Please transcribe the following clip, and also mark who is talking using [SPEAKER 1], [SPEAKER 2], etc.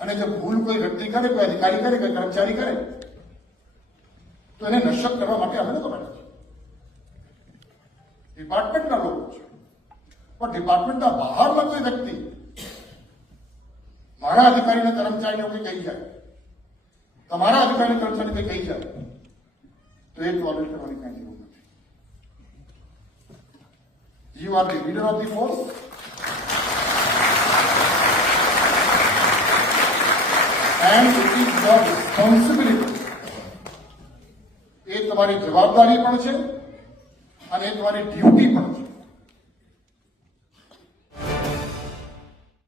[SPEAKER 1] અને જો ભૂલ કોઈ વ્યક્તિ કરે અધિકારી કરે કર્મચારી કરે તો એને નશક કરવામાં આવે હનો તો બને ડિપાર્ટમેન્ટનો લોક છે ઓ ડિપાર્ટમેન્ટના બહાર મતલબ એ વ્યક્તિ મારા અધિકારીના કર્મચારીને ઓલી કહી જાય તમારો અધિકારીને કર્મચારીને કહી જાય તો એ કોલેજ પરની કહીવું છે જીઓઆરપી વિદર્તી ફોસ એન્ડ ઇટ ઇઝ રિસ્પોન્સિબિલિટી એ તમારી જવાબદારી પણ છે અને એ તમારી ડ્યુટી પણ છે